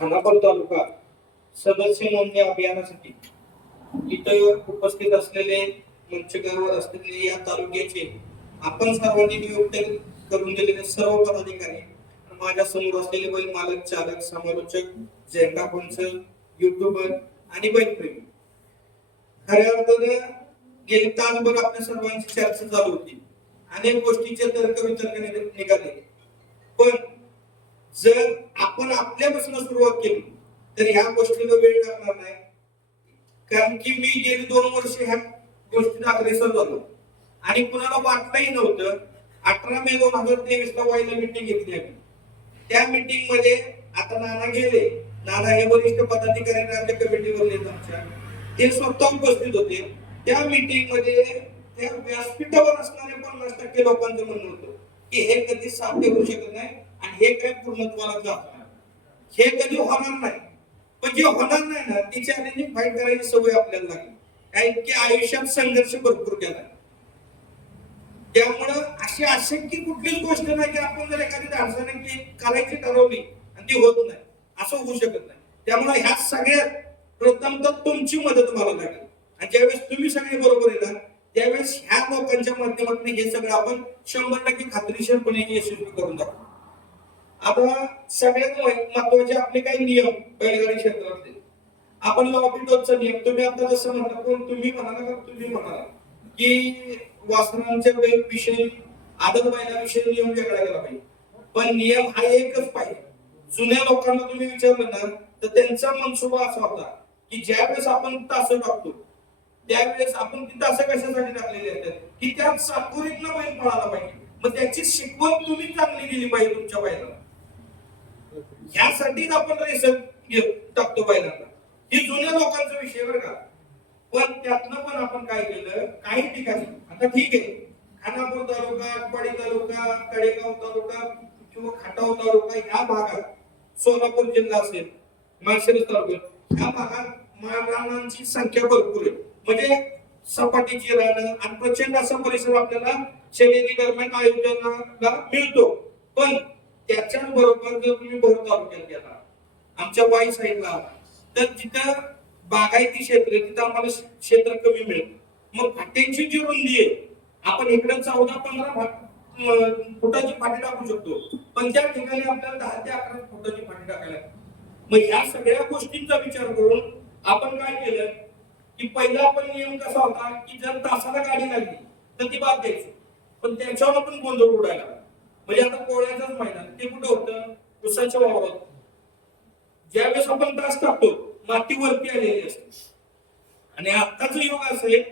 खानापूर तालुका सदस्य नोंदणी अभियानासाठी इथं उपस्थित असलेले मंचकावर असलेले या तालुक्याचे आपण सर्वांनी नियुक्त करून दिलेले सर्व पदाधिकारी माझ्यासमोर असलेले बैल मालक चालक समालोचक झेंडा पंच युट्यूबर आणि बैलप्रेमी. खऱ्या अर्थाने गेली तासभर आपल्या सर्वांची चर्चा चालू होती. अनेक गोष्टीचे तर्क वितर्क निघाले. पण जर आपण आपल्यापासून सुरुवात केली तर ह्या गोष्टीला वेळ लागणार नाही. कारण की मी गेली दोन वर्ष ह्या गोष्टीला अग्रेसर झालो. आणि कुणाला वाटलंही नव्हतं अठरा मे दोन हजार तेवीस ला वाईला मिटिंग घेतली आम्ही. त्या मिटिंगमध्ये आता नाना गेले. नाना हे वरिष्ठ पदाधिकारी आपल्या कमिटीवर आहेत आमच्या. ते स्वतः उपस्थित होते. त्या मिटिंगमध्ये त्या व्यासपीठावर असणारे पन्नास टक्के लोकांचं म्हणणं होतं की हे कधी साध्य होऊ शकत नाही. आणि हे काय पूर्णत्वाला जात हे कधी होणार नाही. पण जे होणार नाही ना तिच्या चॅलेंजिंग फाईट करायची सवय आपल्याला लागली. कारण की आयुष्यात संघर्ष भरपूर केला. त्यामुळं अशी अशक्य कुठलीच गोष्ट नाही की आपण जर एखादी अडचण की करायची ठरवली आणि ती होत नाही. असं होऊ शकत नाही. त्यामुळे ह्या सगळ्यात प्रथम तर तुमची मदत व्हायला लागेल. आणि ज्यावेळेस तुम्ही सगळे बरोबर येणार त्यावेळेस ह्या लोकांच्या माध्यमातून हे सगळं आपण शंभर टक्के खात्रीशीरपणे यशस्वी करून दाखवू. आता सगळ्यात महत्त्वाचे आपले काही नियम बैलगाडी क्षेत्रातले. आपण लॉबीटोचा नियम तुम्ही आता जसं म्हणता कोण तुम्ही म्हणाला का तुम्ही म्हणाला? की वासनांच्या वे- विषयी आदत बैलाविषयी नियम वेगळा केला पाहिजे. पण नियम हा एकच पाहिजे. जुन्या लोकांना तुम्ही विचारलं ना तर त्यांचा मनसुबा असा होता की ज्या वेळेस आपण तास टाकतो त्यावेळेस आपण ती तास कशासाठी टाकलेली असतात? की त्या सातपुरीतनं बैल पळाला पाहिजे. मग त्याची शिकवण तुम्ही चांगली दिली पाहिजे तुमच्या बैलाला. ह्यासाठीच आपण टाकतो बैलांना ही जुन्या लोकांचा विषय बरं का. पण त्यातनं पण आपण काय केलं काही ठिकाणी आता ठीक आहे. खानापूर तालुका आटपाडी तालुका कडेगाव तालुका किंवा खटाव तालुका ह्या भागात सोलापूर जिल्हा असेल माळशिरस तालुका ह्या भागात माळरानांची संख्या भरपूर आहे. म्हणजे सपाटीची रानं आणि प्रचंड असा परिसर आपल्याला शर्यती दरम्यान आयोजनाला मिळतो. पण त्याच्या बरोबर जर तुम्ही भर तालुक्यात गेला आमच्या वाई साईडला आला तर जिथं बागायती क्षेत्र तिथं आम्हाला क्षेत्र कमी मिळेल. मग फाट्यांची जी रुंदी आहे आपण इकडे चौदा पंधरा फुटाची फाटी टाकू शकतो. पण त्या ठिकाणी आपल्याला दहा ते अकरा फुटाची फाटी टाकायला मग या सगळ्या गोष्टींचा विचार करून आपण काय केलं की पहिला आपण नियम कसा होता की जर तासाला गाडी लागली तर ती बाद द्यायची. पण त्याच्यावर आपण गोंधळ उडायला म्हणजे आता पोळ्याचंच मैदान. ते कुठं होतं? उसाच्या वावरात. ज्यावेळेस आपण तास टाकतो माती वरती आलेली असते. आणि आत्ताचा योग असेल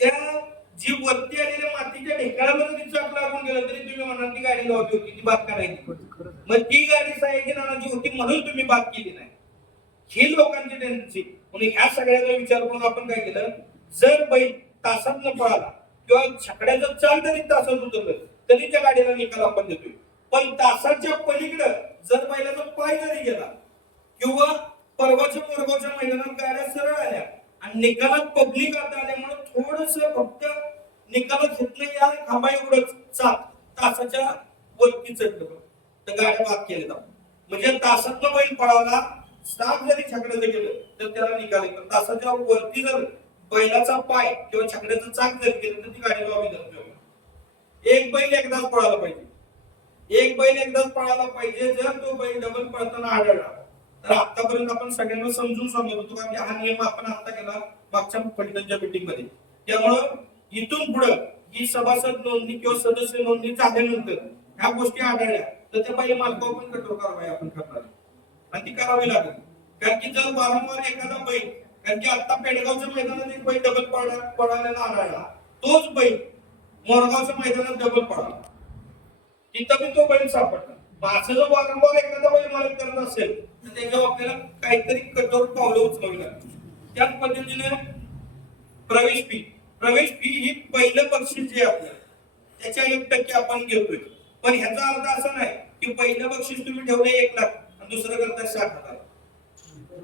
त्या जी वरती आलेल्या मातीच्या ढेकळाला जरी चाक लागून गेलं तरी तुम्ही म्हणाल ती गाडी लावली होती ती बाद करायची. मग ती गाडी सायकी नानाची होती म्हणून तुम्ही बाद केली नाही. ही लोकांची त्यांची म्हणून ह्या सगळ्याचा विचार करून आपण काय केलं? जर बैल तासात न पळाला किंवा छकड्याचा चाल जरी तासात उतरलं. तरी त्या गाडीला निकाल आपण देतोय. पण तासाच्या पलीकडं जर बैलाचा पाय जरी गेला किंवा परवाच्या परवाच्या मैदानात गाड्या सरळ आल्या आणि निकालात पब्लिक आता आल्यामुळे थोडस फक्त निकालात घेतलं या खांबा एवढंच. चाक तासाच्या वरती चढलं तर गाड्या बाद केल्या जातात. म्हणजे तासात बैल पळाला साप जरी छकड्याचं गेलं तर त्याला निकाल तासाच्या वरती जर बैलाचा पाय किंवा छकड्याचं चाक जरी गेलं तर ती गाडी लावावी जाते. एक बैल एकदाच पळाला पाहिजे. एक बैल एकदाच पळाला पाहिजे जर तो बैल डबल पळताना आढळला तर आतापर्यंत आपण सगळ्यांना समजून सांगत होतो कारण की हा नियम आपण आता केला मागच्या फलितांच्या मीटिंगमध्ये. त्यामुळं इथून पुढं ही सभासद नोंदणी किंवा सदस्य नोंदणी झाल्यानंतर ह्या गोष्टी आढळल्या तर त्या बैल मालकावर पण कठोर कारवाई आपण करणार आणि ती करावी लागेल. कारण की जर वारंवार एखादा बैल कारण की आता पेडगावच्या मैदानात एक बैल डबल पडा आढळला तोच बैल मोरगावच्या मैदानात डबल पडाला. तिथं बी तो बैल सापडला. माझं असं जर वारंवार एखादा बैल मालक करत असेल तर त्याच्यावर आपल्याला काहीतरी कठोर पावलं उचलावी लागतील. त्याच पद्धतीने प्रवेश फी प्रवेश फी ही पहिलं बक्षीस जे आपलं त्याच्या एक टक्के आपण घेतोय. पण ह्याचा अर्थ असा नाही की पहिलं बक्षीस तुम्ही ठेवलं एक लाख आणि दुसरं करता साठ हजार.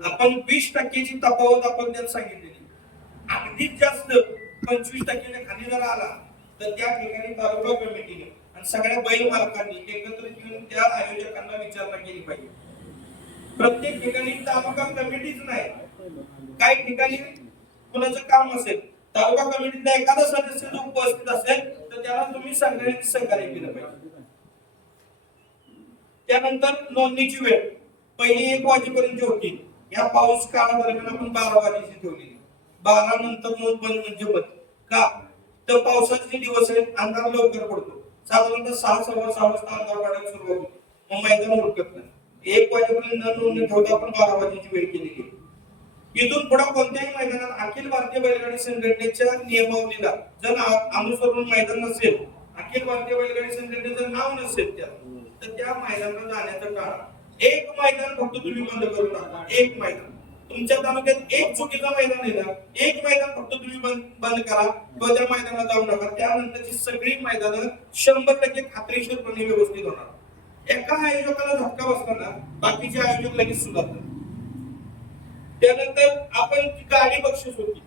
आपण वीस टक्केची तफावत आपण त्यात सांगितलेली. अगदीच जास्त पंचवीस टक्क्याच्या खाली जर आला तर त्या ठिकाणी तालुका कमिटीने आणि सगळ्या बैल मालकांनी एकत्रित येऊन त्या आयोजकांना विचारणा केली पाहिजे. प्रत्येक ठिकाणी तालुका कमिटीच नाही. काही ठिकाणी कुणाचं काम असेल तालुका कमिटीतला एखादा सदस्य जो उपस्थित असेल तर त्याला तुम्ही संघटनेत सहकार्य केलं पाहिजे. त्यानंतर नोंदणीची वेळ. पहिली एक वाजेपर्यंत होती. या पाऊस काळादरम्यान आपण बारा वाजेची ठेवली बारा नंतर नोंद बंद म्हणजे बंद. का? तर पावसाचे दिवस आहेत अंधार लवकर पडतो. साधारणतः सहा सव्वा सहा वाजता अंधार वाढायला सुरुवात होते. मग मैदान उरकत नाही. एक वाजेपर्यंत न नोंदणी ठेवता आपण बारा वाजेची वेळ केली गेली. इथून पुढे कोणत्याही मैदानात अखिल भारतीय बैलगाडी संघटनेच्या नियमावलीला जर अनुसरून मैदान नसेल अखिल भारतीय बैलगाडी संघटनेचं नाव नसेल त्या तर त्या मैदानाला जाण्याचं टाळा. एक मैदान फक्त तुम्ही बंद करू नका एक मैदान. तुमच्या तालुक्यात एक चुकीचा मैदान आहे ना एक मैदान फक्त तुम्ही बंद बंद करा किंवा त्या मैदानात जाऊ नका त्यानंतरची सगळी मैदानं शंभर टक्के खात्रीशीरपणे व्यवस्थित होणार. एका आयोजकाला धक्का बसताना बाकीचे आयोजक लगेच सुधारतात. त्यानंतर आपण गाडी बक्षीस होती.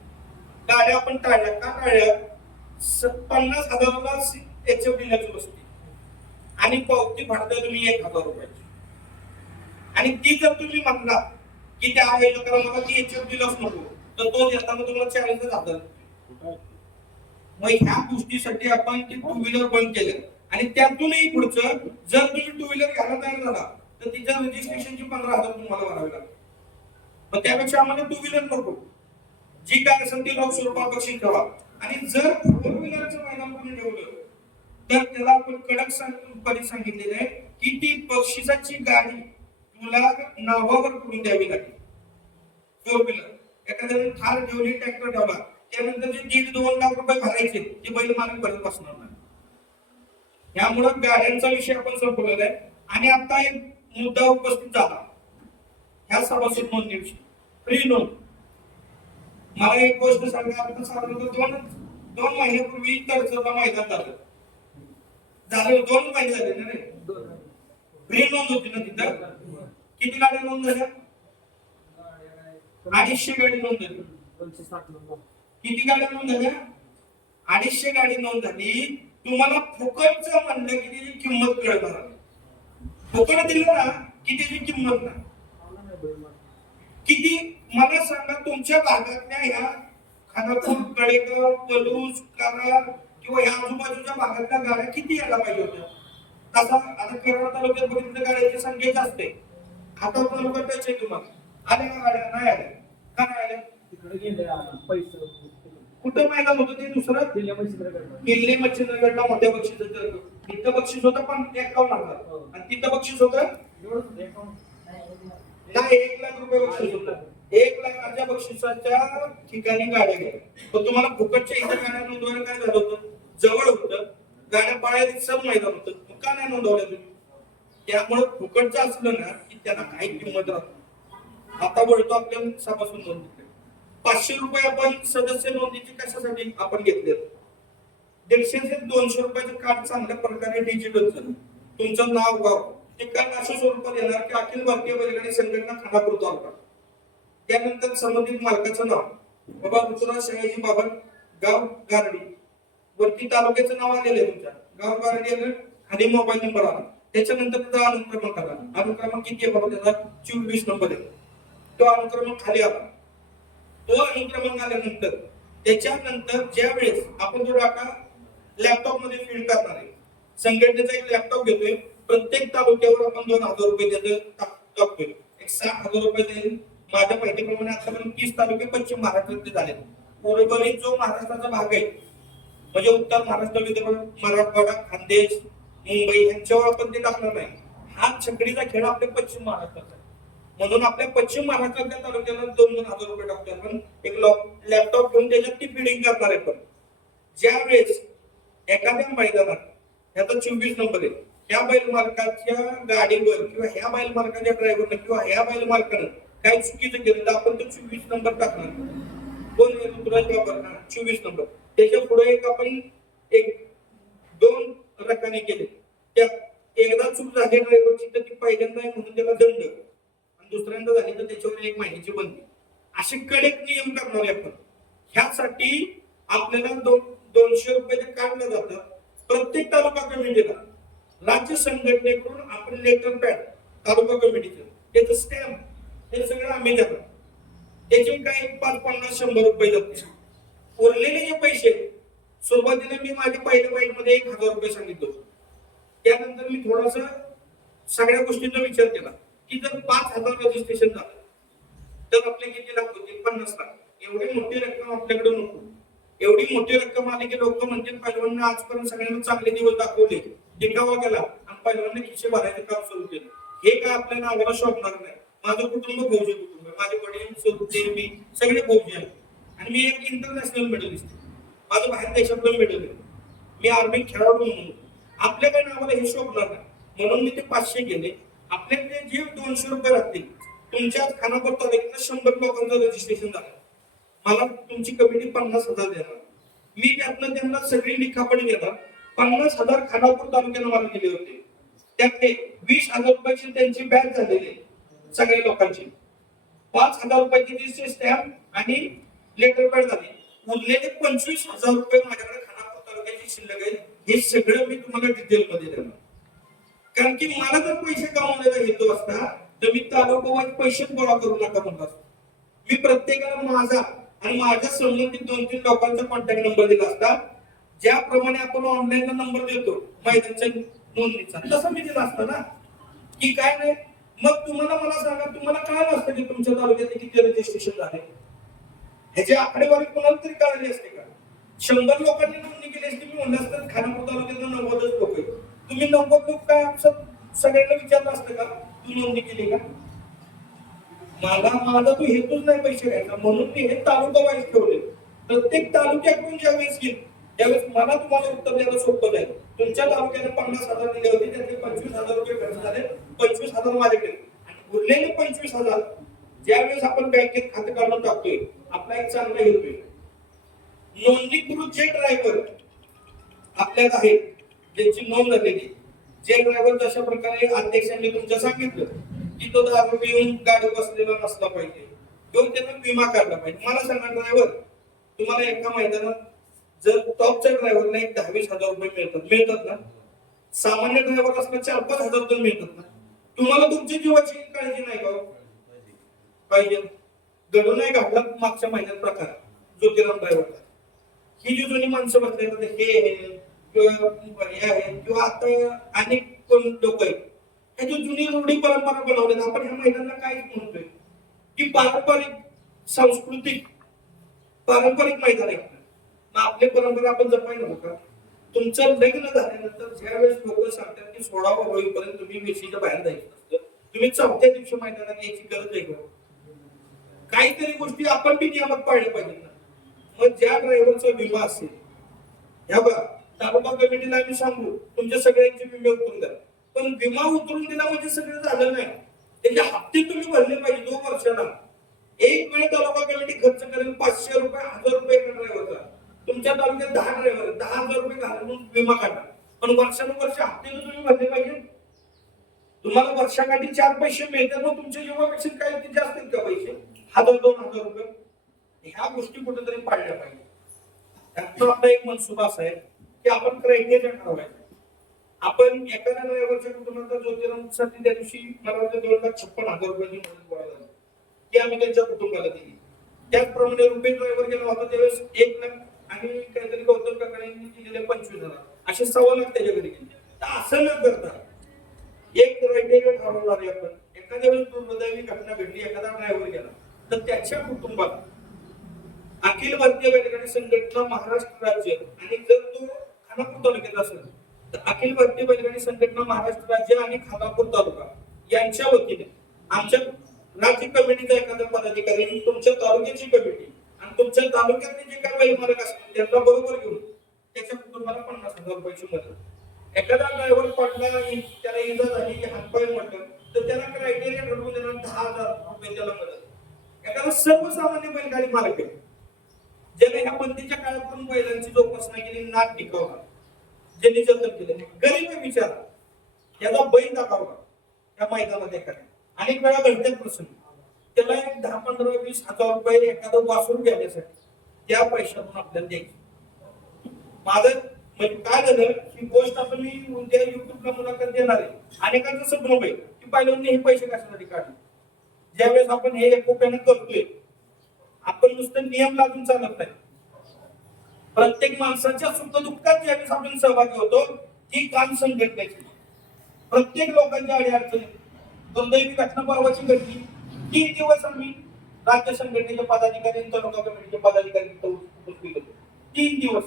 गाड्या आपण टाळल्या. का टाळल्या? स- पन्नास हजाराला एच एफ डिलक्स आणि पावती फाडता तुम्ही एक हजार रुपयाची. आणि ती जर तुम्ही म्हणला की त्या आयोजकाला मला ती एच दिलंच नको. तर तो देताना तुम्हाला चॅलेंज हजार मग ह्या गोष्टीसाठी आपण ती टू व्हीलर बंद केलं. आणि त्यातूनही पुढचं जर तुम्ही टू व्हीलर घ्यायला तयार झाला तर तिच्या रजिस्ट्रेशनची पंधरा हजार तुम्हाला भरावे लागतात मग त्यापेक्षा आम्हाला टू व्हीलर नको. जी काय असेल ती लोक स्वरूपात बक्षीस ठेवा. आणि जर फोर व्हीलरचं मैदान कोणी ठेवलं तर त्याला आपण कडक सांगितलेलं आहे की ती बक्षिसाची गाडी तुला नावावर करून द्यावी लागेल. फोर व्हीलर एखाद्याने थार ठेवली ट्रॅक्टर ठेवला त्यानंतर जे दीड दोन लाख रुपये भरायचे ते बैल मालक भरत बसणार नाही. यामुळं गाड्यांचा विषय आपण संपवलेला आहे. आणि आता एक मुद्दा उपस्थित झाला. ह्या सभासद नोंदणीविषयी. फ्री नोंद. मला एक गोष्ट सांगा आता साधारणतः दोन दोन महिन्यापूर्वी तडसरला मैदान झालं. झालं दोन महिने झाले ना रे? फ्री नोंद होती ना तिथं? किती गाड्या नोंद झाल्या? अडीचशे गाडी नोंद झाली किती गाड्या नोंद झाल्या? अडीचशे गाडी नोंद झाली. तुम्हाला फुकटचं म्हणलं की त्याची किंमत कळणार फुकट दिलं ना की त्याची किंमत नाही. किती? मला सांगा तुमच्या भागातल्या ह्या खानापूर कडेगाव पलूस कराड किंवा ह्या आजूबाजूच्या भागातल्या गाड्या किती यायला पाहिजे होत्या? तसा आता कराड तालुक्यात बघितलं गाड्याची संख्या जास्त आहे. आता तालुका टच आहे तुम्हाला. आल्या का? गाड्या नाही आल्या का नाही आल्या तिकडे गेले पैसे कुठं मैदान होतं ते दुसरं? किल्ले मच्छिंद्रगडला मोठ्या बक्षीस तिथं बक्षीस होतं पण एकावन्न हजार आणि तिथं बक्षीस होतं? नाही एक लाख रुपये बक्षीस होतं. एक लाखाच्या बक्षिसाच्या ठिकाणी गाड्या घ्या पण तुम्हाला फुकटच्या इतर गाड्या नोंदवायला काय झालं होतं? जवळ होतं. गाड्या पाळ्या सब मैदान होतं. का नाही नोंदवल्या तुम्ही? त्यामुळे फुकटचं असलं ना की त्याला काही किंमत राहत आता वळतो आपल्या सभासून नोंदीकडे पाचशे रुपये आपण सदस्य नोंदीची कशासाठी आपण घेतले दीडशे ते दोनशे रुपयाचं कार्ड चांगल्या प्रकारे डिजिटल झालं. तुमचं नाव गाव ते कार्ड अशा स्वरूपात येणार की अखिल भारतीय बैलगाडी संघटना खानापूर तालुका त्यानंतर संबंधित मालकाचं नाव. बाबा ऋतुराज शहाजी बाबा गाव गारडी. वरती तालुक्याचं नाव आलेलं आहे तुमच्या. गाव गारडी आलं आणि मोबाईल नंबर आला. त्याच्यानंतर त्याचा अनुक्रमांक आला अनुक्रमांक किती आहे बाबा त्याचा? चोवीस नंबर आहे. तो अनुक्रमांक खाली आला. तो अनुक्रमांक आल्यानंतर त्याच्यानंतर ज्या वेळेस आपण जो डाटा लॅपटॉपमध्ये फीड करणार आहे संघटनेचा एक लॅपटॉप घेतोय. प्रत्येक तालुक्यावर आपण दोन हजार रुपये त्याचं टाकतोय. एक साठ हजार रुपये जाईल. माझ्या माहितीप्रमाणे आतापर्यंत तीस तालुके पश्चिम महाराष्ट्रातले झाले उर्वरित जो महाराष्ट्राचा भाग आहे म्हणजे उत्तर महाराष्ट्र विदर्भ मराठवाडा खानदेश मुंबई यांच्यावर आपण ते टाकणार नाही. हा छकडीचा खेळ आपल्या पश्चिम महाराष्ट्रात आहे. म्हणून आपल्या पश्चिम महाराष्ट्रातल्या तालुक्यांना दोन दोन हजार रुपये टाकतो आपण एक लॅपटॉप घेऊन त्याच्यात ती फिडिंग करणार आहे पण. ज्या वेळेस एखाद्या मैदानात ह्याचा चोवीस नंबर आहे. ह्या बैल मालकाच्या गाडीवर किंवा ह्या बैल मालकाच्या ड्रायव्हरनं किंवा ह्या बैल मालकानं काय चुकीचं केलं तर आपण तो चोवीस नंबर टाकणार. कोण आहे ऋतुराज बाबर चोवीस नंबर. त्याच्या पुढे एक आपण एक दोन रकाने केले. त्या एकदा चूक झाली ड्रायव्हरची तर ती पहिल्यांदा म्हणून त्याला दंड. आणि दुसऱ्यांदा झाली तर त्याच्यावर एक महिन्याची बंदी. असे कडक नियम करणार आहे आपण. ह्यासाठी आपल्याला दोन दोनशे रुपये काढलं जातं प्रत्येक तालुका कमिटीला राज्य संघटनेकडून आपण लेटर पॅड तालुका कमिटीचं त्याचं स्टॅम्प हे सगळं आम्ही देणार. त्याचे काही पाच पन्नास शंभर रुपये जाते उरलेले जे पैसे आहेत, सुरुवातीला मी माझ्या पहिल्या बाईटमध्ये एक हजार रुपये सांगितलं होतं. त्यानंतर मी थोडस सगळ्या गोष्टींचा विचार केला की जर पाच हजार रजिस्ट्रेशन झालं तर आपले किती लाख होतील? पन्नास लाख. एवढी मोठी रक्कम आपल्याकडे नको. एवढी मोठी रक्कम आली की लोक म्हणतील पहिलवांना आजपर्यंत सगळ्यांना चांगले दिवस दाखवले. टिकावा गेला. आणि पहिलवांनी खिशे भरायचं काम सुरू केलं. हे काय आपल्या नावाला शोभणार नाही. माझं कुटुंब भौजी कुटुंब माझे वडील सुरते मी सगळे फौजी आहेत आणि मी एक इंटरनॅशनल मेडलिस्ट माझं बाहेर देशात मेडल मी आर्मी खेळाडू म्हणून. आपल्याकडे आम्हाला नावाला हे शोभणार नाही. म्हणून मी ते पाचशे गेले आपल्याकडे जे दोनशे रुपये राहतील तुमच्या खानापूर तालुक्यात शंभर लोकांचं रजिस्ट्रेशन झालं. मला तुमची कमिटी पन्नास हजार देणार. मी त्यातनं त्यांना सगळी लिखापडी देणार पन्नास हजार खानापूर तालुक्याला मला दिले होते. त्यातले वीस हजार रुपयाची त्यांची बॅच झालेली आहे, सगळ्या लोकांची. पाच हजार रुपयाची स्टॅम्प आणि लेटर पॅड झाली उरलेले पंचवीस हजार रुपये माझ्याकडे खानापूर तालुक्याची शिल्लक आहे हे सगळं मी तुम्हाला डिटेल मध्ये देणार. कारण की मला जर पैसे कमावण्याचा हेतू असता तर मी तालुकावाईज पैसे गोळा करू नका म्हणत मी प्रत्येकाला माझा आणि माझ्या संबंधित दोन तीन लोकांचा कॉन्टॅक्ट नंबर दिला असता ज्याप्रमाणे आपण ऑनलाईन नंबर देतो मैदानच्या नोंदणीचा. तसं मी दिला असता ना. की काय नाही? मग तुम्हाला मला सांगा तुम्हाला काय असतं की तुमच्या तालुक्यात किती रजिस्ट्रेशन झाले? ह्याची आकडेवारी कोणाला तरी कळाली असते का? शंभर लोकांनी नोंदणी केली असती मी म्हणलं असतं खानापूर तालुक्यात नव्वदच लोक आहेत. तुम्ही नव्वद लोक काय आमचं सगळ्यांना विचारलं असतं का? तू नोंदणी केली का? मला माझा तो हेतूच नाही पैसे घ्यायचा. म्हणून मी हे तालुका वाईज ठेवले. प्रत्येक तालुक्याकडून ज्यावेळेस येईल त्यावेळेस मला तुम्हाला उत्तर द्यायला सोपं जाईल. तुमच्या तालुक्याने पन्नास हजार दिले होते त्यातले पंचवीस हजार रुपये खर्च झाले पंचवीस हजार माझ्याकडे. आणि उरलेले पंचवीस हजार ज्यावेळेस आपण बँकेत खाते काढून टाकतोय आपला एक चांगला हेतू आहे. नोंदणीकृत जे ड्रायव्हर आपल्यात आहेत ज्यांची नोंद झालेली जे ड्रायव्हर जशा प्रकारे अध्यक्षांनी तुमच्या सांगितलं की तो दारू पिऊन गाडी बसलेला नसला पाहिजे किंवा त्यांना विमा काढला पाहिजे. मला सांगा ड्रायव्हर तुम्हाला एका मैदानात जर टॉपच्या ड्रायव्हरला एक दहावीस हजार रुपये मिळतात मिळतात ना? सामान्य ड्रायव्हर असला चार पाच हजार तर मिळतात ना? तुम्हाला तुमची जीवाची काळजी नाही का हो? पाहिजे. घडून नाही घडला मागच्या महिन्यात प्रकार. ज्योतिराम ड्रायव्हरचा ही जी जुनी माणसं बसले हे आहे किंवा हे आहे किंवा आता अनेक कोण लोक आहेत हे जी जुनी रूढी परंपरा बनवल्यात आपण ह्या महिलांना काय म्हणतोय की पारंपरिक सांस्कृतिक पारंपरिक मैदान आहे आपलं. मग आपली परंपरा आपण जपायला नका तुमचं लग्न झाल्यानंतर ज्यावेळेस लोक सांगतात की सोळावा होईपर्यंत तुम्ही वेशीच्या बाहेर जायचं असतं तुम्ही चौथ्या दिवशी मैदानात यायची गरज आहे का? काहीतरी गोष्टी आपण बी नियमात पाळल्या पाहिजे ना. मग ज्या ड्रायव्हरचा विमा असेल ह्या बघा तालुका कमिटीला आम्ही सांगू तुमच्या सगळ्यांचे विमे उतरून द्या. पण विमा उतरून दिला म्हणजे सगळं झालं नाही. त्याचे हप्ते तुम्ही भरले पाहिजे दोन वर्षाला. एक वेळ तालुका कमिटी खर्च करेल पाचशे रुपये हजार रुपये एका ड्रायव्हरचा तुमच्या तालुक्यात दहा ड्रायव्हर दहा हजार रुपये घालून विमा काढा. पण वर्षानुवर्ष हप्ते तर तुम्ही भरले पाहिजे तुम्हाला वर्षाकाठी चार पैसे मिळतात मग तुमच्या जीवापेक्षा काय जास्त आहेत का पैसे? हजार दोन हजार रुपये ह्या गोष्टी कुठेतरी पाळल्या पाहिजे. त्याचा आपला एक मनसुबा असा आहे की आपण क्रायटेरिया ठरवायचा आपण एखाद्या ड्रायव्हरच्या कुटुंबाचा ज्योतिरामसाठी त्या दिवशी मला वाटतं दोन लाख छप्पन हजार रुपयाची मदत गोळा झाली? ती आम्ही त्यांच्या कुटुंबाला दिली. त्याचप्रमाणे रुपये ड्रायव्हर गेला होता त्यावेळेस एक लाख आणि काहीतरी गौतम काकांनी दिलेले पंचवीस हजार. असे सव्वा लाख त्याच्या घरी गेले. तर असं न करता एक क्रायटेरिया ठरवणार आहे आपण एखाद्या वेळेस दुर्दैवी घटना घडली एखादा ड्रायव्हर गेला. तर त्याच्या कुटुंबात अखिल भारतीय बैलगाडी संघटना महाराष्ट्र राज्य आणि जर तो खानापूर तालुक्यात असेल तर अखिल भारतीय बैलगाडी संघटना महाराष्ट्र राज्य आणि खानापूर तालुका यांच्या वतीने आमच्या राज्य कमिटीचा एखादा पदाधिकारी तुमच्या तालुक्याची कमिटी आणि तुमच्या तालुक्यातले जे काय बैलमालक असतील त्यांना बरोबर घेऊन त्याच्या कुटुंबाला पन्नास हजार रुपयाची मदत. एखादा ड्रायव्हर पडला त्याला इजा झाली हातपाय म्हटलं तर त्याला क्रायटेरिया ठरवून देणार दहा हजार रुपये त्याला मदत. एखादा सर्वसामान्य बैलगाडी मालक आहे. ज्याने ह्या बंदीच्या काळातून बैलांची जोपासना केली नाक टिकवला. ज्यांनी जतन केलं. गरीब विचार. याचा बैल दाखवला. त्या मैदानात एखाद्या. अनेक वेळा घडतात प्रसंग. त्याला एक दहा पंधरा वीस हजार रुपये एखादं वासरून घेण्यासाठी त्या पैशातून आपल्याला द्यायचे. माझं म्हणजे काय झालं ही गोष्ट आपण मी उद्या युट्यूबला मुलाखत देणार आहे. अनेकांचं स्वप्न होईल. की पहिल्यांदा हे पैसे कशासाठी काढले? ज्यावेळेस आपण हे एकोप्याने करतोय आपण नुसतं नियम लागून चालत नाही. प्रत्येक माणसाच्या सुख दुःखात ज्यावेळेस आपण सहभागी होतो ती काम संघटनेची. प्रत्येक लोकांच्या अडीअडचणी दुर्दैवी घटना परवाची घडली तीन दिवस आम्ही राज्य संघटनेच्या पदाधिकारी तालुका कमिटीच्या पदाधिकारी उपस्थित होतो. तीन दिवस.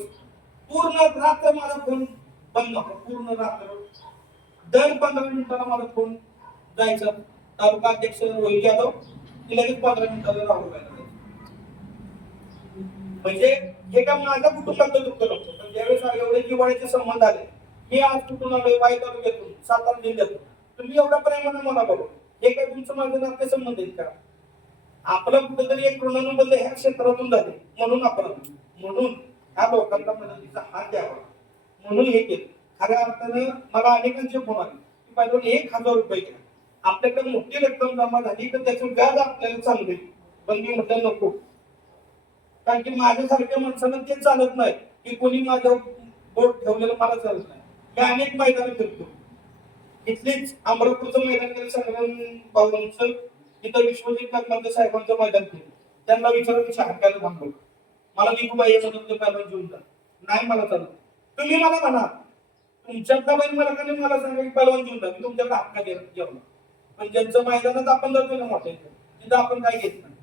पूर्ण रात्र माझा फोन बंद होता. पूर्ण रात्र. दर पंधरा मिनिटाला माझा फोन जायचा. तालुका अध्यक्ष रोहित यादव की लगेच पंधरा मिनिटाला राहुल गांधी. म्हणजे हे काम माझ्या कुटुंबातलं दुःख नव्हतं पण ज्यावेळेस एवढे जिवाळ्याचे संबंध आले मी आज कुठून आलोय? वाई तालुक्यातून सातारा जिल्ह्यातून. तुम्ही एवढ्या प्रेमाने मला बघू. हे काय तुमचं माझं नाते संबंध करा आपलं कुठेतरी एक ऋणानुबंध ह्या क्षेत्रातून झाले. म्हणून आपण म्हणून ह्या लोकांना मदतीचा हात द्यावा. म्हणून हे केलं. खऱ्या अर्थानं मला अनेकांचे फोन आले. की पाहिजे एक हजार रुपये घ्या. आपल्याकडे मोठी रक्कम जमा झाली तर त्याचं व्याज आपल्याला चांगले. पण मी म्हटलं नको. कारण की माझ्यासारख्या माणसानं ते चालत नाही की कोणी माझ्या बोट ठेवलेलं मला चालत नाही. मी अनेक मैदान फिरतो इथलीच अमरापूरचं मैदान केलं संग्राम बाबांचं तिथं विश्वजित नागनाथ साहेबांचं मैदान केलं. त्यांना विचारलं की थांबलो थांबवलं मला निकूबाई म्हणून ते पहिला घेऊन जा. नाही मला चालत तुम्ही मला म्हणा. तुमच्यातला बैल मला का नाही? मला सांगा की पहिलवान घेऊन जा. मी तुमच्याकडे हक्का जेवण पण ज्यांचं मैदानात आपण जातो ना मोठे तिथं आपण काय घेत नाही.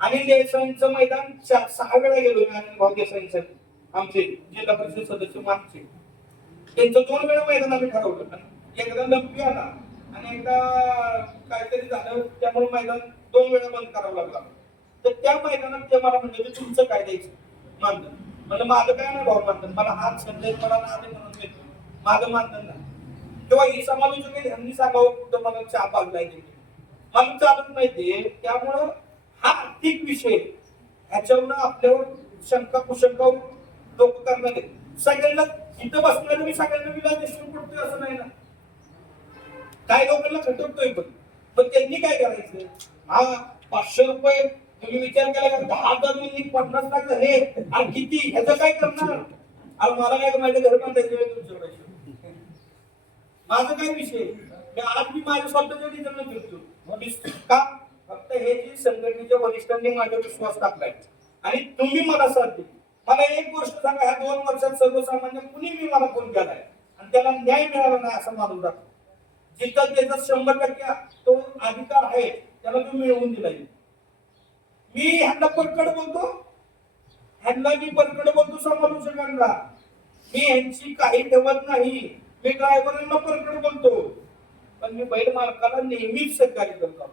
आणि देसाईंचं मैदान सहा वेळा गेलो मी आणि भाऊ देसाईंसाठी. आमचे जिल्हा परिषद सदस्य मागचे. त्यांचं दोन वेळा मैदान आम्ही ठरवलं एकदा लंपी आला आणि एकदा काहीतरी झालं त्यामुळे मैदान दोन वेळा बंद करावं लागलं. तर त्या मैदानात ते मला म्हणले की तुमचं काय द्यायचं? मानधन. म्हणजे माझं काय नाही भाऊ मानधन? मला हात संजय मला ना म्हणून माझं मानधन नाही. तेव्हा ही समालोचक ह्यांनी सांगावं कुठं मला चाप पागलाय मला चालत नाही ते त्यामुळं हा आर्थिक विषय ह्याच्यावर आपल्यावर शंका कुशंका लोक करणार आहेत. सगळ्यांना इथं बसणारे मी सगळ्यांना विलास देशमुख पडतोय असं नाही ना? काय लोकांना खटकतोय पण. पण त्यांनी काय करायचं? हा पाचशे रुपये तुम्ही विचार केला का? दहा हजार म्हणजे पन्नास लाख झाले. आणि किती? ह्याचं काय करणार? अरे मला काय माहिती घर बांधायचं वेळ तुमच्या पैसे माझा काय विषय आज मी माझ्या स्वतःच्या ठिकाणी फिरतो. का फक्त हे जे संघटनेच्या वरिष्ठांनी माझ्यावर विश्वास टाकलाय. आणि तुम्ही मला साथ दिली. मला एक गोष्ट सांगा ह्या दोन वर्षात सर्वसामान्य कुणी मी मला फोन केलाय? आणि त्याला न्याय मिळाला नाही असं मानून जातो. जिथं त्याचा शंभर टक्के तो अधिकार आहे त्याला तो मिळवून दिला मी ह्यांना परकड बोलतो. ह्यांना मी परकड बोलतो समालोचकांना मी ह्यांची काही ठेवत नाही. मी ड्रायव्हरांना परकड बोलतो पण मी बैल मालकाला नेहमीच सहकार्य करतो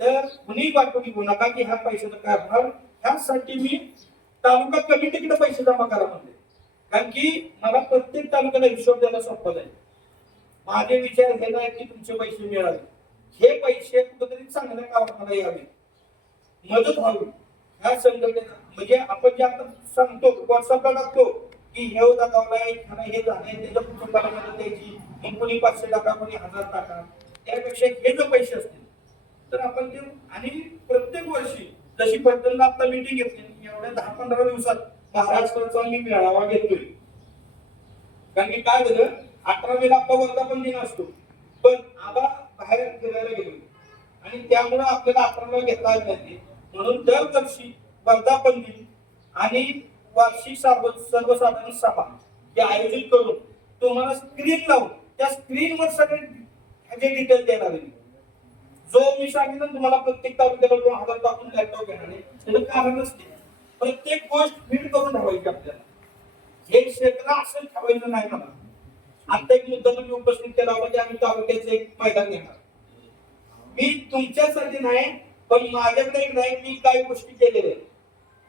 तर कुणी वाटून घेऊ नका की ह्या पैशाचं काय होणार ह्यासाठी मी तालुका कमिटीकडे पैसे जमा करा म्हणले. कारण की मला प्रत्येक तालुक्याला हिशोब द्यायला सोपं जाईल. माझे विचार हे नाही की तुमचे पैसे मिळाले. हे पैसे कुठेतरी चांगल्या कामाला यावे मदत व्हावी. ह्या संघटनेला म्हणजे आपण जे आता सांगतो व्हॉट्सअपला टाकतो की हे दाखवलाय ह्याला हे झालंय त्याच्या कुटुंबाला मदत द्यायची मग कोणी पाचशे टाका कोणी हजार टाका त्यापेक्षा हे जो पैसे असतील. तर आपण ते आणि प्रत्येक वर्षी जशी पटकनला आता मीटिंग घेतली एवढ्या दहा पंधरा दिवसात महाराष्ट्राचा मी मेळावा घेतोय. कारण की काय झालं अठरा मेला आपला वर्धापन दिन असतो. पण आबा बाहेर फिरायला गेलो. आणि त्यामुळे आपल्याला अठराला घेता येत नाही. म्हणून दरवर्षी वर्धापन दिन आणि वार्षिक सर्वसाधारण सभा हे आयोजित करून तुम्हाला स्क्रीन लावून त्या स्क्रीनवर सगळे ह्याचे डिटेल देणार आहे जो मी सांगितलं तुम्हाला प्रत्येक तालुक्याला दोन हजार टाकून लॅपटॉप घेणार आहे त्याचं कारण प्रत्येक गोष्ट फिट करून ठेवायची आपल्याला. हे क्षेत्र असं ठेवायचं नाही मला आता एक मुद्दा तुम्ही उपस्थित केला होता की आम्ही तालुक्याचं एक मैदान घेणार. मी तुमच्यासाठी नाही पण माझ्याकडे एक नाही मी काही गोष्टी केलेल्या आहेत.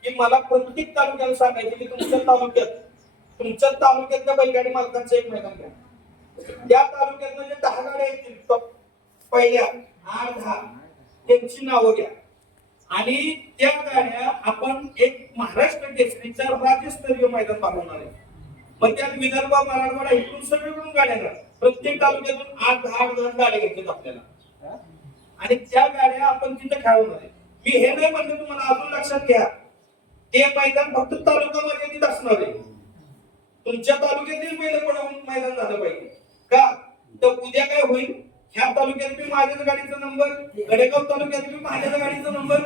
की मला प्रत्येक तालुक्याला सांगायचे की तुमच्या तालुक्यात तुमच्या तालुक्यातल्या बैलगाडी मालकांचं एक मैदान घ्या. त्या तालुक्यातनं जे दहा गाड्या येतील पहिल्या आठ दहा त्यांची नावं घ्या. आणि त्या गाड्या आपण एक महाराष्ट्र केसरीच्या राज्यस्तरीय मैदान मागवणार आहे. मग त्यात विदर्भ मराठवाडा इथून सगळीकडून गाड्या प्रत्येक तालुक्यातून आठ दहा आठ दहा गाड्या घ्यायच्यात आपल्याला. आणि त्या गाड्या आपण तिथे खेळवणार आहे. मी हे नाही म्हणलं तुम्हाला अजून लक्षात घ्या. ते मैदान फक्त तालुका मर्यादित असणार आहे. तुमच्या तालुक्यातील बैल पडवून मैदान झालं पाहिजे. का? तर उद्या काय होईल? ह्या तालुक्यात मी माझ्याच गाडीचा नंबर गडेगाव तालुक्यात मी माझ्याच गाडीचा नंबर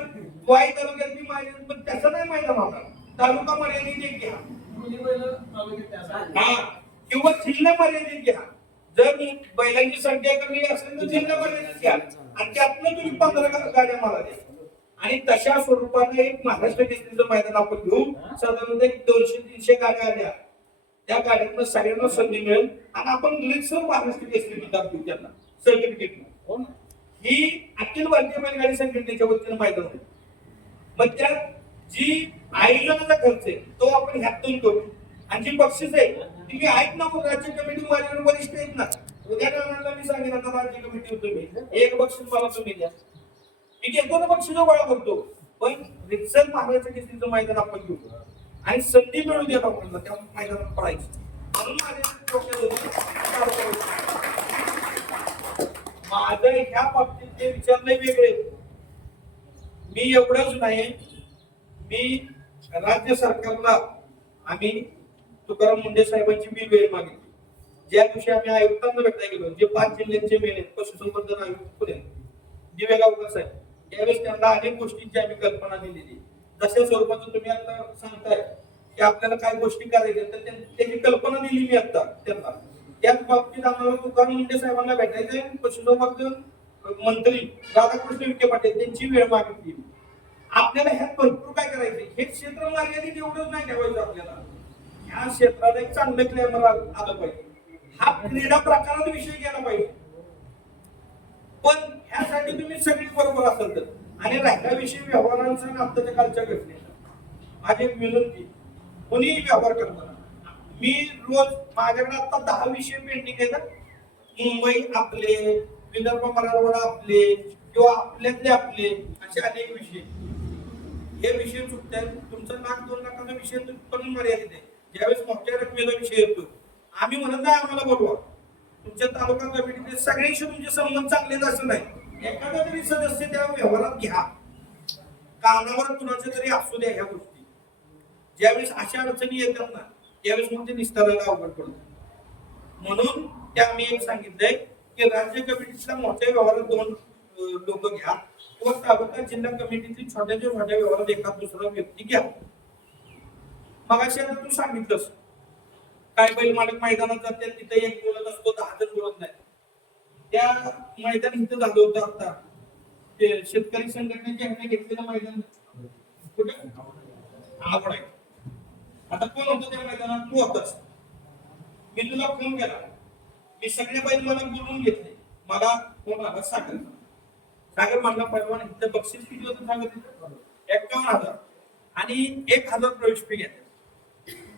वाई तालुक्यात मी माझ्या पण त्याचं नाही मैदान आम्हाला तालुका मर्यादित एक घ्या. हा. किंवा जिल्हा मर्यादित घ्या. जर बैलांची संख्या कमी असेल तर जिल्हा मर्यादित घ्या. आणि त्यातनं तुम्ही पंधरा गाड्या मला द्या आणि तशा स्वरूपाने एक महाराष्ट्र केसरीचं मैदान आपण घेऊ. साधारणतः एक दोनशे तीनशे गाड्या आल्या. त्या गाड्यांना सगळ्यांना संधी मिळेल. आणि आपण रिक्सर महाराष्ट्र केसरी किताब देऊ त्यांना. सर्टिफिकेट हो ही अखिल भारतीय बैलगाडी संघटनेच्या वतीनं मैदान होईल. मग त्यात जी आयोजनाचा खर्च आहे तो आपण ह्यातून करू. आणि जी बक्षीस आहे ती मी आहेत ना राज्य कमिटी माझ्याकडे वरिष्ठ आहेत ना. उद्या मी सांगेन आता राज्य कमिटी तुम्ही एक बक्षीस मला तुम्ही द्या. मी घेतो ना बक्षीस गोळा करतो पण रिक्सल महाराष्ट्र केसरीचं मैदान आपण घेऊ आणि संधी मिळू द्या डॉक्टरला त्या मैदानात पडायची म्हणून माझ्या माझं ह्या बाबतीतले विचार नाही वेगळे मी एवढंच नाही मी राज्य सरकारला आम्ही तुकाराम मुंडे साहेबांची मी वेळ मागितली. ज्या दिवशी आम्ही आयुक्तांना भेटायला गेलो जे पाच जिल्ह्यांचे मेले पशुसंवर्धन आयुक्त पुणे दिवेगावकर साहेब त्यावेळेस त्यांना अनेक गोष्टींची आम्ही कल्पना दिलेली जशा स्वरूपाचं तुम्ही आता सांगताय की आपल्याला काय गोष्टी करायच्या तर त्याची कल्पना दिली मी आता त्यांना. त्याच बाबतीत आम्हाला तुकाराम मुंडे साहेबांना भेटायचंय. पशुसंवर्धन मंत्री राधाकृष्ण विखे पाटील त्यांची वेळ मागितली. आपल्याला ह्यात भरपूर काय करायचं हे क्षेत्र मर्यादित एवढंच नाही ठेवायचं आपल्याला. ह्या क्षेत्राला एक चांगलं क्लेमर आलं पाहिजे. हा क्रीडा प्रकारात विषय गेला पाहिजे. पण ह्यासाठी तुम्ही सगळी बरोबर असाल तर. आणि राहिला विषय व्यवहारांचा आणि आत्ताच्या कालच्या घटनेचा. माझी एक विनंती कोणीही व्यवहार करताना. मी रोज माझ्याकडे आता दहा विषय पेंडिंग आहेत मुंबई आपले विदर्भ मराठवाडा आपले किंवा आपल्यातले आपले असे अनेक विषय. हे विषय चुकतात तुमचा लाख दोन लाखाचा विषय पण मर्यादित आहे. ज्यावेळेस मोठ्या रकमेचा विषय येतो आम्ही म्हणत नाही आम्हाला बोलवा. तुमच्या तालुका कमिटीचे सगळ्यांशी तुमचे संबंध चांगलेच असं नाही एखादा तरी सदस्य त्या व्यवहारात घ्या. कानावर कुणाचे तरी असू द्या ह्या गोष्टी. ज्यावेळेस अशा अडचणी येतात ना त्यावेळेस मग ते निस्तारायला अवघड पडत. म्हणून त्या आम्ही एक सांगितलंय की राज्य कमिटीच्या मोठ्या व्यवहारात दोन लोक घ्या. किंवा तालुका जिल्हा कमिटीतील छोट्याच्या छोट्या व्यवहारात एखाद दुसरा व्यक्ती घ्या. मग आता तू सांगितलंस काय बैल मालक मैदानात जाते तिथे एक बोलत असतो दहा जण बोलत नाही. त्या मैदान इथं झालं होतं आता. ते शेतकरी संघटनेच्या ह्याने घेतलेलं मैदान. कुठे? आवड आहे आता कोण होतं त्या मैदानात? तू होतास. मी तुला फोन केला. मी सगळे बैल मला बोलवून घेतले. मला फोन आला सागर. सागर म्हणला परवान इथं बक्षीस किती होतं सांगत एक्कावन्न हजार. आणि एक हजार प्रवेश फी घेतली.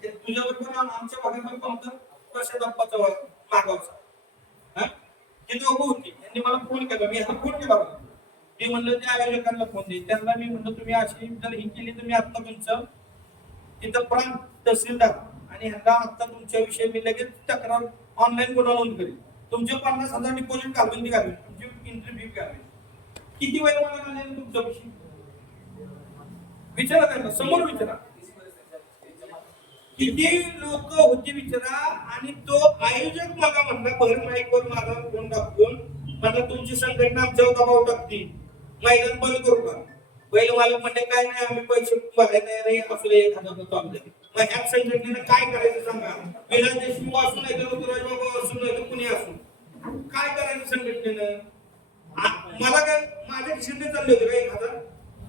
ते तुझ्या बरोबर आमच्या भागात कोणतं? होतं मागावचा ते दोघं होती. त्यांनी मला फोन केला. मी फोन केला होता मी म्हणलं त्या आयोजकांना फोन दे. त्यांना मी म्हणलं तुम्ही अशी जर ही केली तर मी आता तुमचं तिथं प्रांत तहसीलदार आणि ह्यांना आता तुमच्याविषयी मी लगेच तक्रार ऑनलाईन गुन्हा नोंद करेल तुमचे पन्नास हजार डिपॉझिट काढून ती काढून तुमची इंटरव्ह्यू काढून किती वेळ मला घालेल तुमच्या विचारा त्यांना. समोर विचारा. किती लोक होती विचारा आणि तो आयोजक मला म्हणला भर माईकवर माझा फोन दाखवून मला तुमची संघटना आमच्यावर दबाव टाकते मैदान बंद करू का? बैल मालक म्हणले काय नाही आम्ही पैसे भरायला तयार आहे असले एक हजार चालू मग ह्या संघटनेनं काय करायचं सांगा? विलास देशमुख असू नाही तर ऋतुराज बाबा असू नाही तर कुणी असू काय करायचं संघटनेनं? मला काय माझ्या खिशीने चालले होते का एखादा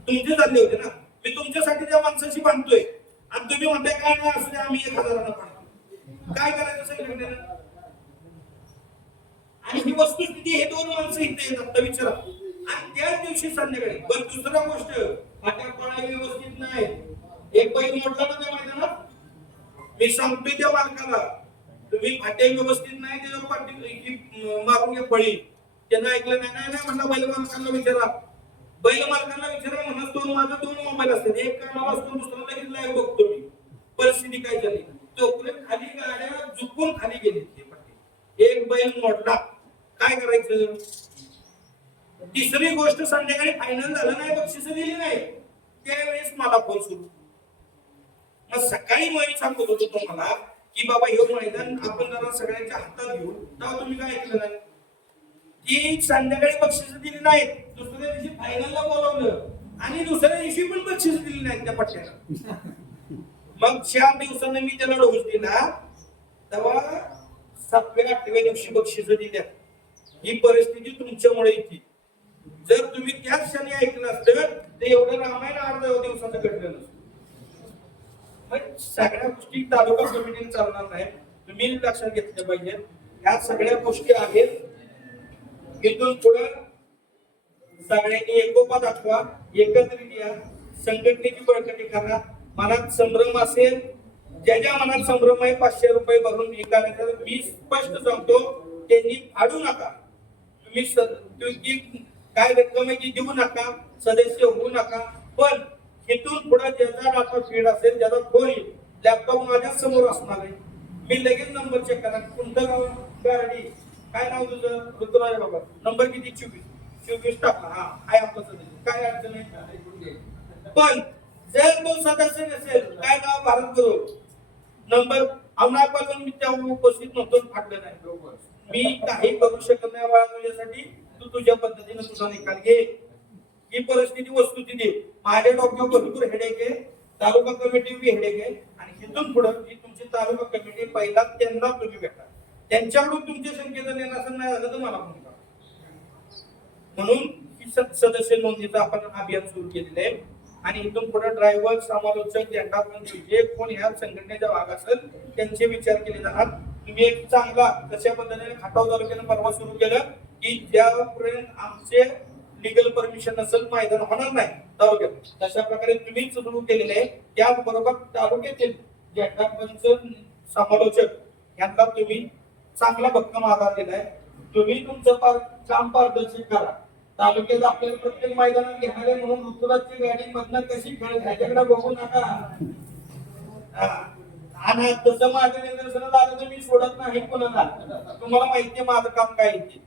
तुमचे चालले होते ना? मी तुमच्यासाठी त्या माणसाशी बांधतोय. आणि तुम्ही म्हणताय काय नाही असू दे आम्ही एक हजाराला बांधतो काय करायचं संघटनेनं आणि ही वस्तुस्थिती हे दोन माणसं इथे येतात तर विचारा. आणि त्याच दिवशी संध्याकाळी पण दुसरा गोष्ट फाट्या पळा व्यवस्थित नाही. एक बैल मोठला ना त्या मैदानात? मी सांगतोय त्या मालकाला तुम्ही फाट्या व्यवस्थित नाही त्याच्यावर पाठी मारून घ्या पळी. त्यांना ऐकलं नाही नाही नाही म्हणलं बैल मालकांना विचारा. बैल मालकांना विचारा म्हणत दोन माझा दोन मोबाईल असतात. एक कामाला असतो दुसरा लगेच लाईव्ह बघतो मी. परिस्थिती काय झाली? तोपर्यंत खाली गाड्या झुकून खाली गेली एक बैल मोडला. काय करायचं? तिसरी गोष्ट संध्याकाळी फायनल झालं नाही बक्षीस दिली नाही. त्यावेळेस मला फोन सुरू. मग सकाळी मी सांगत होतो तुम्हाला की बाबा हे मैदान आपण जरा सगळ्यांच्या हातात घेऊ. तेव्हा तुम्ही काय ऐकलं नाही? की संध्याकाळी बक्षीस दिली नाहीत. दुसऱ्या दिवशी फायनलला बोलवलं. आणि दुसऱ्या दिवशी पण बक्षीस दिली नाहीत त्या पट्ट्याला. मग चार दिवसांनी मी त्याला डोस दिला. तेव्हा सातव्या आठव्या दिवशी बक्षीस दिल्या. ही परिस्थिती तुमच्यामुळे येते जर तुम्ही त्याच क्षणी ऐकलं असतं तर एवढं रामायण अर्धा दिवसाचं घडलं नसतं. सगळ्या गोष्टी तालुका कमिटीने चालणार नाही तुम्ही लक्षात घेतल्या पाहिजे. ह्या सगळ्या गोष्टी आहेत. इथून पुढे सगळ्यांनी एकोपा दाखवा एकत्रित या. संघटनेची बळकटी करा. मनात संभ्रम असेल ज्याच्या मनात संभ्रम आहे पाचशे रुपये भरून हे करायचं मी स्पष्ट सांगतो त्यांनी फाडू नका. तुम्ही स- तुम्ही काय रक्कम आहे ती देऊ नका सदस्य होऊ नका. पण इथून पुढे ज्याचा डाटा फीड असेल ज्याचा फोन येईल लॅपटॉप माझ्यासमोर असणार आहे. मी लगेच नंबर चेक करा. कोणतं गाव गाडी काय नाव तुझं? ऋतुराज बाबा. नंबर किती? चोवीस. चोवीस टाकला. हा आहे आपलं काय अडचण आहे? पण जर तो सदस्य नसेल काय नाव? भारत करू. नंबर अमरापासून मी त्या उपस्थित नव्हतो फाटलं नाही. मी काही करू शकत नाही बाळा तुझ्यासाठी तू तुझ्या पद्धतीने तुझा निकाल घे. ही परिस्थिती वस्तुस्थिती दे. माझ्या डोक्यावर भरपूर हेडेक आहे. तालुका कमिटी बी हेडेक आहे. आणि इथून पुढे ही तुमची तालुका कमिटी पहिला त्यांना तुम्ही भेटा. त्यांच्याकडून तुमच्या संकेतन येणार असं नाही झालं तर मला फोन करा म्हणून सदस्य नोंदणीचं आपण अभियान सुरू केलेलं आहे. आणि इथून पुढे ड्रायव्हर समालोचक झेंडा पण जे कोण ह्या संघटनेचा भाग असेल त्यांचे विचार केले जाणार तुम्ही एक चांगला कशा पद्धतीने खटाव तालुक्याने परवा सुरू केलं की ज्यापर्यंत आमचे लिगल परमिशन नसेल मैदान होणार नाही तालुक्यात. तशा प्रकारे तुम्ही सुरू केलेले आहे. त्याचबरोबर तालुक्यातील झेंडा पंच समालोचक यांना तुम्ही चांगला भक्कम आधार दिलाय. तुम्ही तुमचं पार- काम पारदर्शक करा. तालुक्यात आपल्याला प्रत्येक मैदानात घेणारे म्हणून ऋतुराजची गाडी मधनं कशी खेळ ह्याच्याकडे बघू नका. हा. आणि तसं माझं निदर्शनात आलं तर मी सोडत नाही कोणाला. तुम्हाला माहितीये माझं काम काय आहे ते.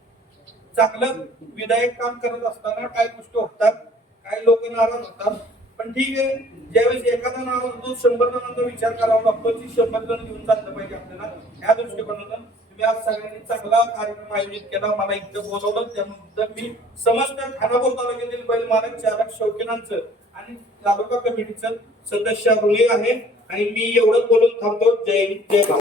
चांगलं विधायक काम करत असताना काय गोष्टी होतात काही लोक नाराज होतात. पण ठीक आहे ज्यावेळेस एखादा नाराज होतो शंभर जणांचा विचार करावा लागतो की शंभर जण घेऊन चाललं पाहिजे आपल्याला. ह्या दृष्टिकोनातून तुम्ही सगळ्यांनी चांगला कार्यक्रम आयोजित केला. मला इथं बोलवलं. त्यानंतर मी समस्त खानापूर तालुक्यातील बैल मालक चालक शौकीनांचं आणि तालुका कमिटीचं सदस्य ऋणी आहे. आणि मी एवढं बोलून थांबतो. जय जय